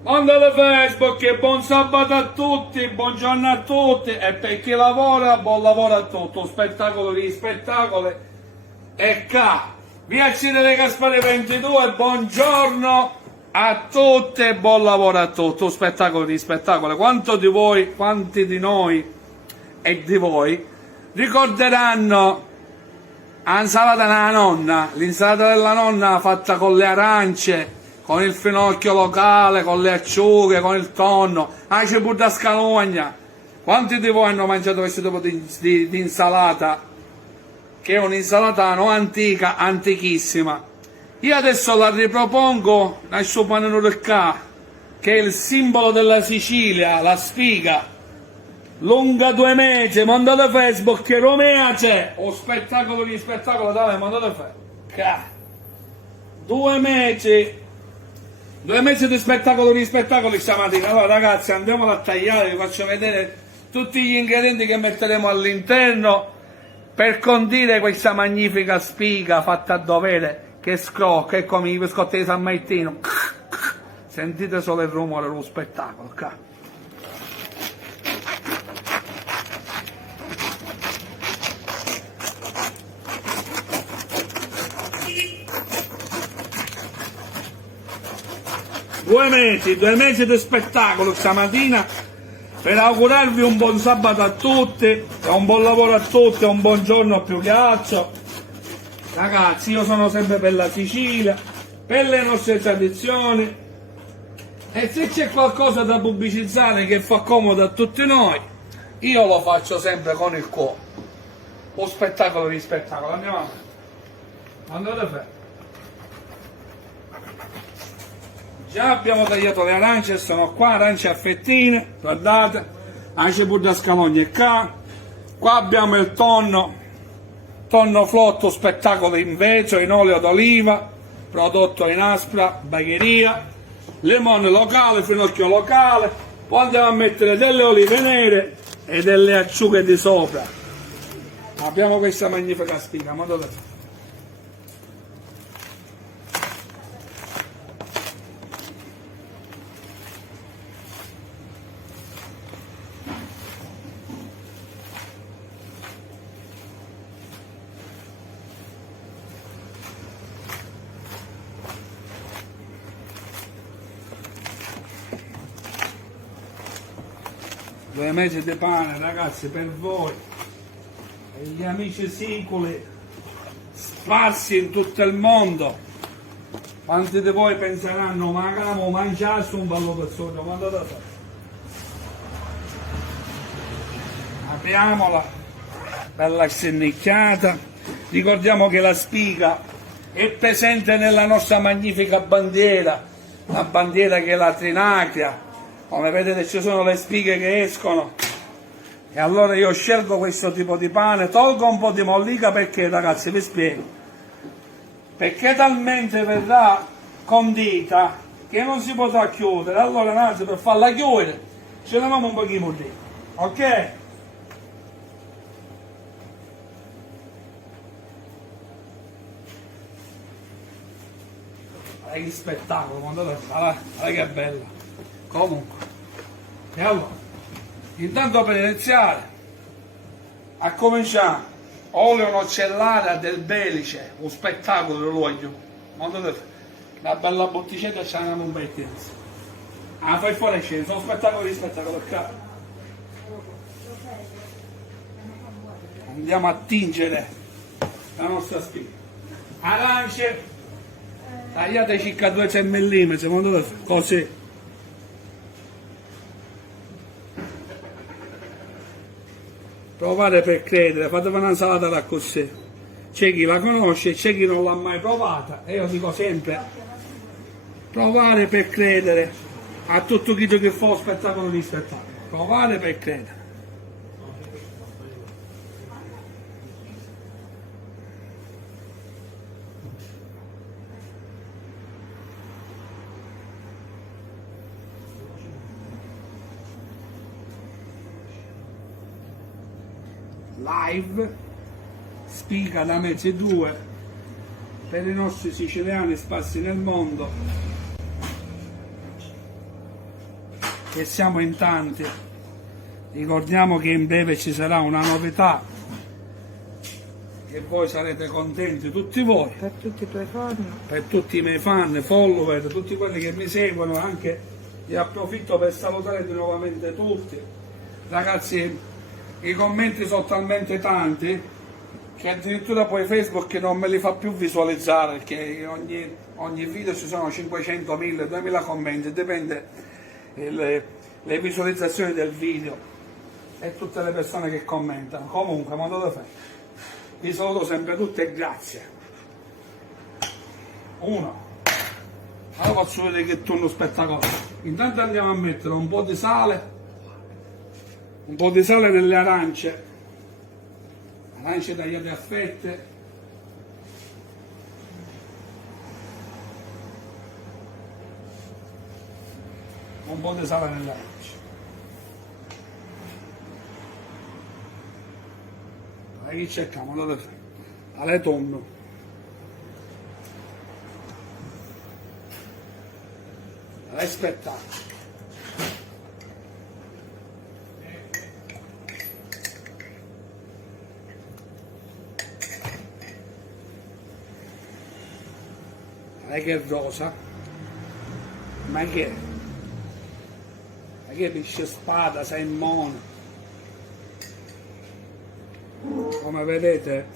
Mondo di Facebook, e buon sabato a tutti, buongiorno a tutti, e per chi lavora, buon lavoro a tutti, un spettacolo di spettacoli, e qua, via Cine Gaspare 22, buongiorno a tutti e buon lavoro a tutti, un spettacolo di spettacoli. Quanti di noi e di voi ricorderanno l'insalata della nonna, l'insalata della nonna fatta con le arance, con il finocchio locale, con le acciughe, con il tonno, la cipolla scalogna. Quanti di voi hanno mangiato questo tipo di insalata? Che è un'insalata non antica, antichissima. Io adesso la ripropongo nel suo panino del ca, che è il simbolo della Sicilia, la spiga. Lunga 2 mesi, mandate Facebook, che Romea c'è. O spettacolo di spettacolo, dai, mandate Facebook. 2 mesi. 2 mesi di spettacoli stamattina. Allora ragazzi, andiamolo a tagliare, vi faccio vedere tutti gli ingredienti che metteremo all'interno per condire questa magnifica spiga fatta a dovere, che scrocca, è come i biscotti di San Martino. Sentite solo il rumore dello spettacolo. Due mesi di spettacolo stamattina per augurarvi un buon sabato a tutti, un buon lavoro a tutti, un buon giorno più che altro. Ragazzi, io sono sempre per la Sicilia, per le nostre tradizioni, e se c'è qualcosa da pubblicizzare che fa comodo a tutti noi, io lo faccio sempre con il cuore. Un spettacolo di spettacolo, andiamo avanti. Andate fermi. Già abbiamo tagliato le arance, sono qua, arance a fettine, guardate, la cipolla scalogna è qua abbiamo il tonno flotto, spettacolo invece, in olio d'oliva, prodotto in aspra, bagheria, limone locale, finocchio locale, poi andiamo a mettere delle olive nere e delle acciughe di sopra. Abbiamo questa magnifica spiga, guardate. Due mesi di pane, ragazzi, per voi e gli amici siculi sparsi in tutto il mondo. Quanti di voi penseranno, magari mangiasse un bello pezzetto, guardate da fare. Apriamola, bella scennicchiata. Ricordiamo che la spiga è presente nella nostra magnifica bandiera, la bandiera che è la trinacria. Come vedete ci sono le spighe che escono, e allora io scelgo questo tipo di pane, tolgo un po' di mollica perché, ragazzi, vi spiego, perché talmente verrà condita che non si potrà chiudere. Allora, anzi, per farla chiudere ci leviamo un pochino di, ok? Guarda che spettacolo, guarda che bella. Comunque, e allora, intanto per iniziare a cominciare, olio nocellare del Belice, un spettacolo lo voglio, una bella botticetta ce l'hanno un bel tempo. Ah, fai fuori scena, sono spettacolo di spettacolo, caro. Andiamo a tingere la nostra spiga. Arance tagliate circa 200 mm, così. Provare per credere, fatevi un'insalata da così. C'è chi la conosce, c'è chi non l'ha mai provata, e io dico sempre provare per credere a tutto chi che fa spettacolo di spettacolo. Provare per credere. Live, spiga da mezzi due per i nostri siciliani sparsi nel mondo, che siamo in tanti. Ricordiamo che in breve ci sarà una novità e voi sarete contenti tutti voi, Per tutti i tuoi fan. per tutti i miei fan, follower, tutti quelli che mi seguono. Anche ne approfitto per salutare di nuovamente tutti. Ragazzi, i commenti sono talmente tanti che addirittura poi Facebook non me li fa più visualizzare, perché ogni video ci sono 500, 1000, 2000 commenti, dipende le visualizzazioni del video e tutte le persone che commentano. Comunque, modo da fare. Vi saluto sempre tutti e grazie. Uno. Allora faccio vedere che turno spettacolare. Intanto andiamo a mettere un po' di sale nelle arance tagliate a fette, un po' di sale nelle arance. Qui cerchiamo alle tonno, spettacolo. Che è rosa, ma che pesce spada, sei mono. Come vedete,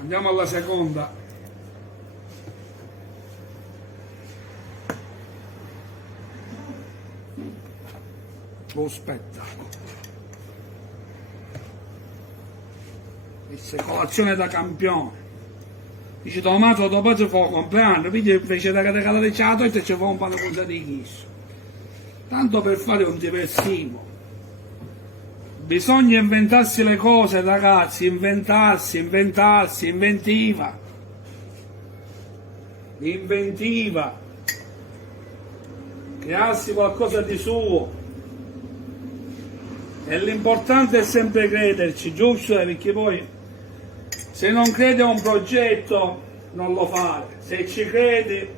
andiamo alla seconda. Lo spettacolo. Questa è colazione da campione. Dice Tommaso, dopo ci fa il compleanno, quindi invece da regalare ciato e ci fa un pane con di chiso. Tanto per fare un diversivo. Bisogna inventarsi le cose, ragazzi, inventarsi, inventiva. Crearsi qualcosa di suo. E l'importante è sempre crederci, giusto? Perché poi se non credi a un progetto non lo fare, se ci credi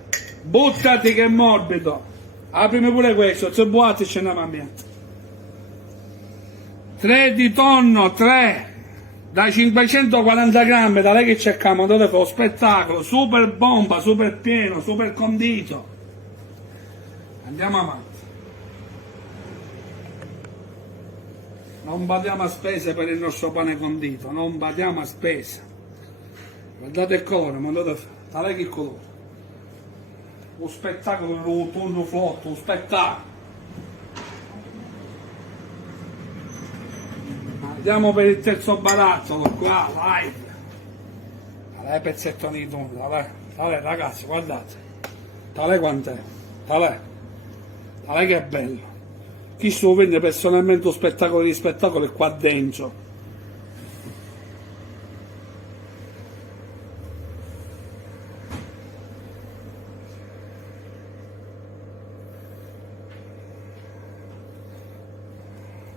buttati che è morbido. Aprimi pure questo, se buati ce n'è mia. 3 di tonno, 3 da 540 grammi, da lei che cerchiamo, dove fa lo spettacolo, super bomba, super pieno, super condito. Andiamo avanti. Non badiamo a spese per il nostro pane condito, non badiamo a spese. Guardate il colore, ma andate a fare. Tale che colore. Un spettacolo, un tonno flotto, un spettacolo. Andiamo per il terzo barattolo, qua, live. Tale pezzettone di tonno, tale ragazzi, guardate. Tale quant'è, tale che è bello. Chi sto vende personalmente un spettacolo di spettacolo è qua dentro.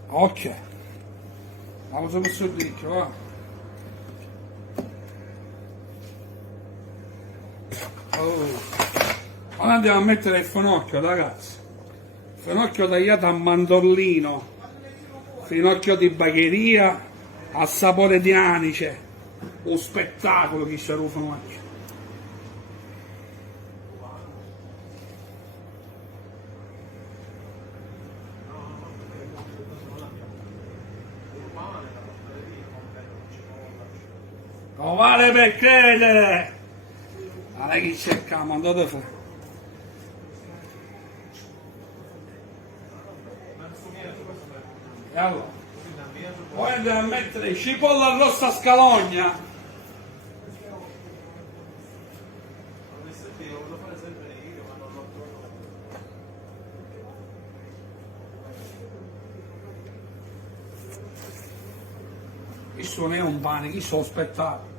Ok, vamos a questo dicchio, va. Ora andiamo a mettere il finocchio, ragazzi. Finocchio tagliato a mandorlino, finocchio di bagheria a sapore di anice, un spettacolo che c'è il finocchio. Non vale per credere! Ma lei che cerchiamo, andate a fare. E allora, poi andiamo a mettere cipolla rossa scalogna. questo non è un pane, chi sto aspettando?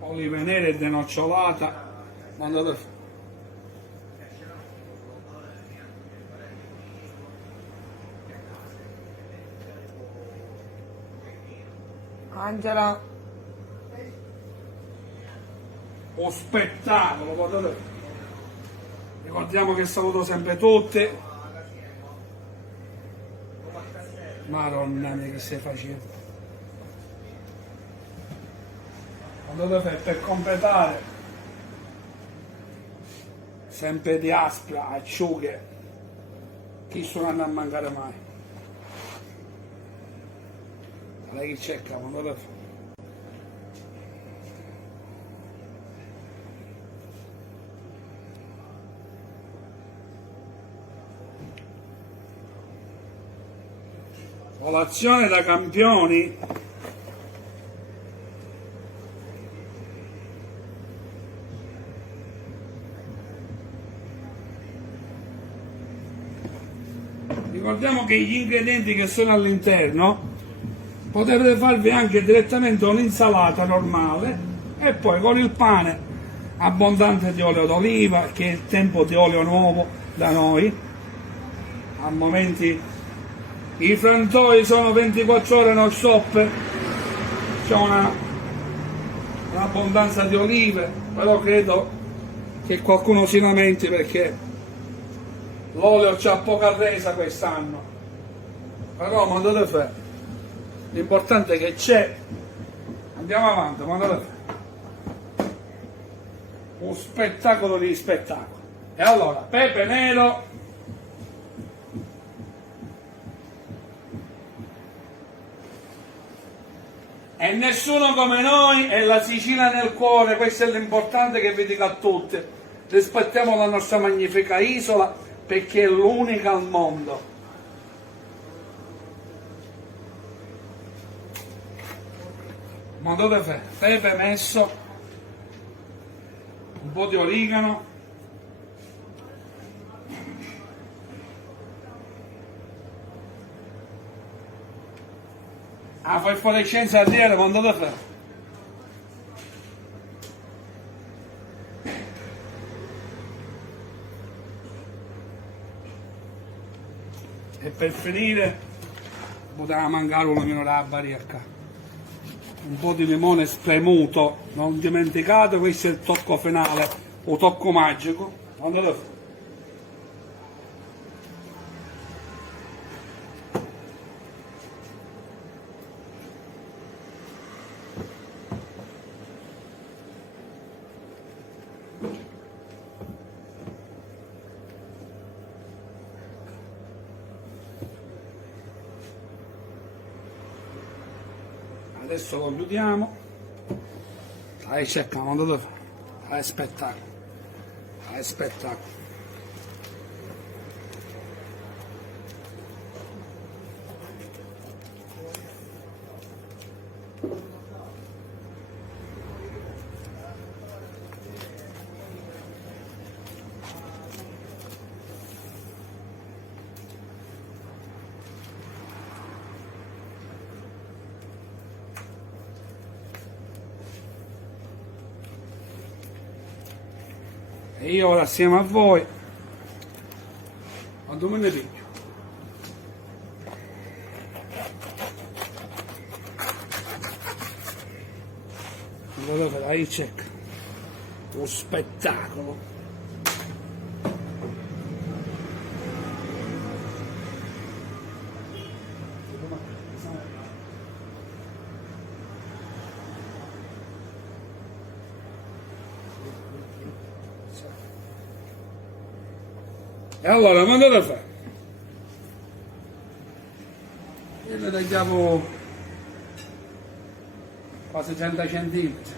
Olive nere e denocciolata, mandate a fare. Angela, O spettacolo, guardate. Ricordiamo che saluto sempre tutti. Madonna mia che stai facendo. Guardate per completare. Sempre di aspra, acciughe. Chi sono a mancare mai? Lei che cerca, guardate. Colazione da campioni. Ricordiamo che gli ingredienti che sono all'interno potete farvi anche direttamente un'insalata normale e poi con il pane abbondante di olio d'oliva, che è il tempo di olio nuovo da noi. A momenti i frantoi sono 24 ore non stop, c'è un'abbondanza di olive, però credo che qualcuno si lamenti perché l'olio c'ha poca resa quest'anno, però mandate fare, l'importante è che c'è. Andiamo avanti, mandate fare, un spettacolo di spettacolo. E allora, pepe nero, e nessuno come noi, è la Sicilia nel cuore, questo è l'importante che vi dico a tutti. Rispettiamo la nostra magnifica isola perché è l'unica al mondo. Ma dove fai? Pepe messo, un po' di origano, la fosforescenza a dire quando lo fa. E per finire poteva mancare uno meno da barriera, un po' di limone spremuto, non dimenticate, questo è il tocco finale o tocco magico quando lo fa. Adesso lo chiudiamo. Dai, cercamo dove fa. Dai, spettacolo. Dai, spettacolo. E io ora assieme a voi a dove ne piglio. Allora dai, check. Lo spettacolo. E allora, mandate a fare. Io le tagliavo quasi 100 centimetri.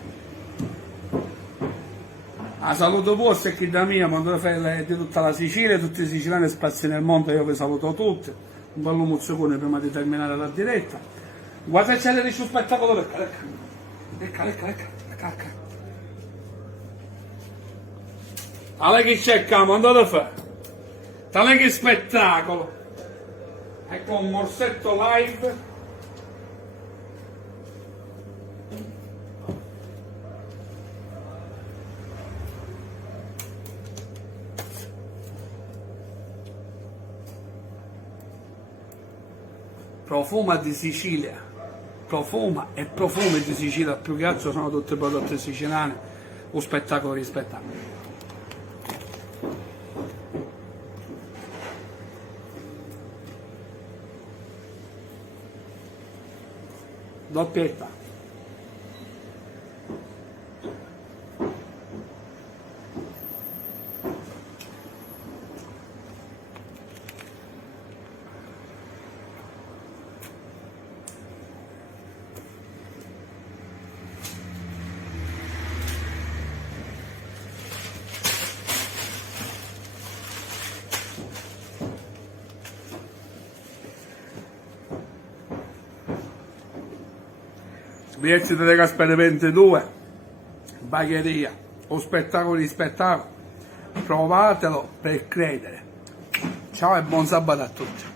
A saluto vostro e chi da mia, mandate a fare di tutta la Sicilia, tutti i siciliani spazi nel mondo, io vi saluto tutti. Un bello mozzicone prima di terminare la diretta. Guarda c'è il spettacolo, ecca. Allora che cerchiamo, andate a fare. Tale che spettacolo! Ecco un morsetto live Profuma di Sicilia, profuma e profumi di Sicilia, più che altro sono tutti prodotti siciliani, un spettacolo di spettacolo. Doppietta. Biglietti delle Gaspere 22, bagheria, o spettacolo di spettacolo, provatelo per credere. Ciao e buon sabato a tutti.